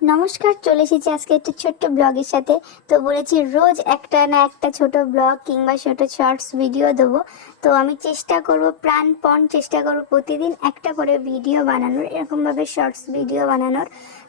নমস্কার, চলে এসেছি আজকে একটা ছোট্ট ব্লগের সাথে। তো বলেছি, রোজ একটা না একটা ছোট ব্লগ কিংবা ছোট শর্টস ভিডিও দেব। তো আমি চেষ্টা করব, প্রাণপণ চেষ্টা করব প্রতিদিন একটা করে ভিডিও বানানোর, এরকমভাবে শর্টস ভিডিও বানানোর।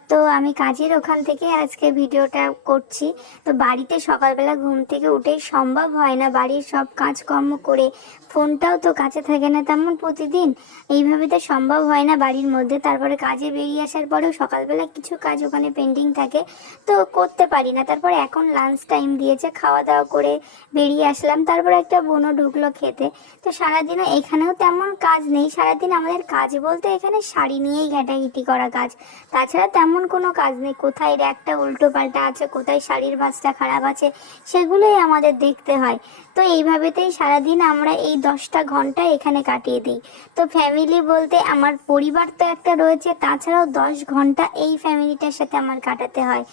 তো আমি কাজের ওখান থেকে আজকে ভিডিওটা করছি। তো বাড়িতে সকালবেলা ঘুম থেকে উঠেই সম্ভব হয় না বাড়ির সব কাজকর্ম করে। ফোনটাও তো কাছে থাকে না তেমন প্রতিদিন। এইভাবে তো সম্ভব হয় না বাড়ির মধ্যে। তারপরে কাজে বেরিয়ে আসার পরেও সকালবেলা কিছু কাজ ওখানে পেন্ডিং থাকে। তো করতে পারি না। তারপরে এখন লাঞ্চ টাইম দিয়েছে খাওয়া দাওয়া করে বেরিয়ে আসলাম। তারপরে একটা বোনও ঢুকলো খেতে। তো সারাদিনও এখানেও তেমন কাজ নেই। সারাদিন আমাদের কাজ বলতে এখানে শাড়ি নিয়েই ঘাটাঘিটি করা কাজ। তাছাড়া তেমন কোনো কাজ নেই। কোথায় র্যাকটা উল্টো পাল্টা আছে, কোথায় শাড়ির ভাঁজটা খারাপ আছে, সেগুলোই আমাদের দেখতে হয়। তো এইভাবেতেই সারাদিন আমরা এই দশটা ঘণ্টা এখানে কাটিয়ে দিই। তো ফ্যামিলি বলতে আমার পরিবার তো একটা রয়েছে, তাছাড়াও দশ ঘণ্টা এই ফ্যামিলিটার সাথে আমার কাটাতে হয়।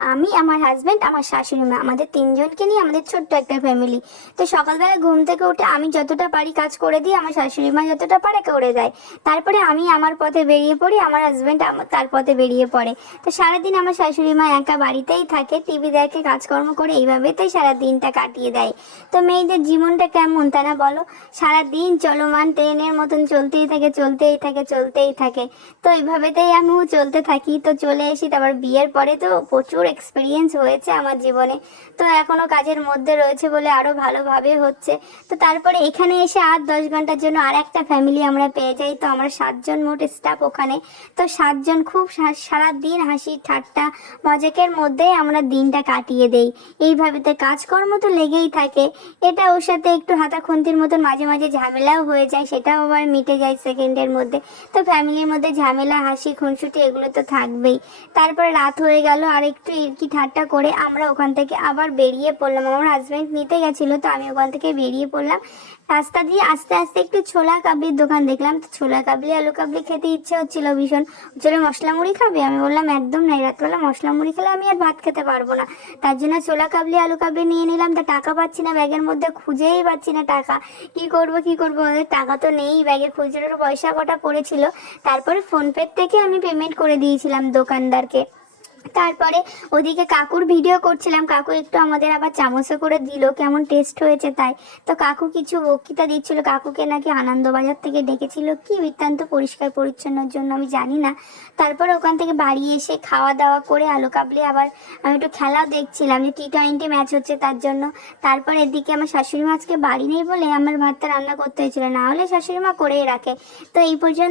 আমি, আমার হাজব্যান্ড আমার শাশুড়ি মা, আমাদের তিনজনকে নিয়ে আমাদের ছোট্ট একটা ফ্যামিলি তো সকালবেলা ঘুম থেকে উঠে আমি যতটা পারি কাজ করে দিই, আমার শাশুড়ি মা যতটা পারে করে দেয়। তারপরে আমি আমার পথে বেরিয়ে পড়ি, আমার হাজব্যান্ড তার পথে বেরিয়ে পড়ে। তো সারাদিন আমার শাশুড়ি মা একা বাড়িতেই থাকে টিভি দেখে, কাজকর্ম করে, এইভাবেতেই সারা দিনটা কাটিয়ে দেয়। তো মেয়েদের জীবনটা কেমন তা না বলো? সারাদিন চলমান ট্রেনের মতন চলতেই থাকে চলতেই থাকে চলতেই থাকে। তো এইভাবেতেই আমিও চলতে থাকি। তো চলে এসি তারপর বিয়ের পরে তো প্রচুর এক্সপিরিয়েন্স হয়েছে আমার জীবনে। তো এখনও কাজের মধ্যে রয়েছে বলে আরও ভালোভাবে হচ্ছে। তো তারপরে এখানে এসে আর দশ ঘণ্টার জন্য আর একটা ফ্যামিলি আমরা পেয়ে যাই। তো আমরা সাতজন মোট স্টাফ ওখানে। তো সাতজন খুব সা- সারাদিন হাসি ঠাট্টা, মজাকের মধ্যেই আমরা দিনটা কাটিয়ে দেই। এইভাবে তো কাজকর্ম তো লেগেই থাকে। এটা ওর সাথে একটু হাতাখন্তির মতন মাঝে মাঝে ঝামেলাও হয়ে যায়, সেটাও আবার মিটে যায় সেকেন্ডের মধ্যে। তো ফ্যামিলির মধ্যে ঝামেলা, হাসি, খুনসুটি এগুলো তো থাকবেই। তারপরে রাত হয়ে গেল আর একটু ইরকি ঠাট্টা করে আমরা ওখান থেকে আবার বেরিয়ে পড়লাম। আমার হাজব্যান্ড নিতে গেছিল, তো আমি ওখান থেকে বেরিয়ে পড়লাম। রাস্তা দিয়ে আস্তে আস্তে একটু ছোলা কাবলির দোকান দেখলাম। তো ছোলা কাবলি, আলু কাবলি খেতে ইচ্ছে হচ্ছিল ভীষণ। চলে মশলা মুড়ি খাবে? আমি বললাম, একদম নাই। রাত্রবেলা মশলা মুড়ি খেলে আমি আর ভাত খেতে পারব না। তার জন্য ছোলা কাবলি, আলু কাবলি নিয়ে নিলাম। তা টাকা পাচ্ছি না, ব্যাগের মধ্যে খুঁজেই পাচ্ছি না টাকা। কি করব কি করব? টাকা তো নেই, ব্যাগে খুচরোর পয়সা কটা পড়েছিল? তারপরে ফোনপে থেকে আমি পেমেন্ট করে দিয়েছিলাম দোকানদারকে। তারপরে ওদিকে কাকুর ভিডিও করছিলাম। কাকু একটু আমাদের আবার চামচে করে দিল, কেমন টেস্ট হয়েছে তাই। তো কাকু কিছু বক্তৃতা দিচ্ছিল, কাকুকে নাকি আনন্দবাজার থেকে ডেকেছিল। কি বৃত্তান্ত পরিষ্কার পরিচ্ছন্নর জন্য আমি জানি না। তারপরে ওখান থেকে বাড়ি এসে খাওয়া দাওয়া করে আলু কাবলি আবার আমি একটু খেলাও দেখছিলাম যে টি টোয়েন্টি ম্যাচ হচ্ছে তার জন্য। তারপর এদিকে আমার শাশুড়ি মা আজকে বাড়ি নেই বলে আমার ভাতটা রান্না করতে হয়েছিল, না হলে শাশুড়ি মা করেই রাখে। তো এই পর্যন্ত